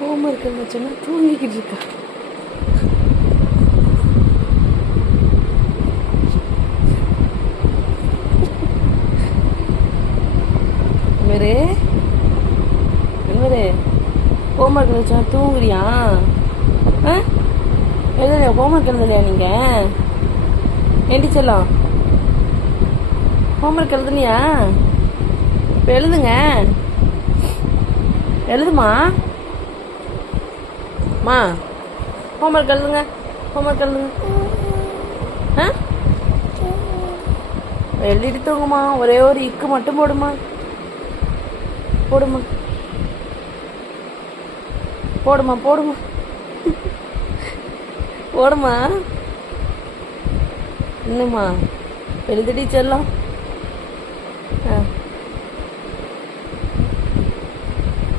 Homework இருந்துச்சுன்னா தூங்கிக்கிட்டு இருக்கா. வெண்மரே வெண்மரே ஹோம்ஒர்க் இருந்துச்சுன்னா தூங்குறியா? எழுதலையா? ஹோம்ஒர்க் எழுதலையா நீங்கள்? ஏண்டி செல்லம், ஹோம்ஒர்க் எழுதுனியா? இப்போ எழுதுங்க, எழுதுமா. மா ஹோம்ஒர்க் எழுதுங்க, ஹோம்ஒர்க் எழுதுங்க. எழுதிட்டு தூங்குமா. ஒரே ஒரு இக்கு மட்டும் போடுமா, போடுமா போடுமா போடுமா போடுமா. இன்னுமா எழுதிடி செல்லம்.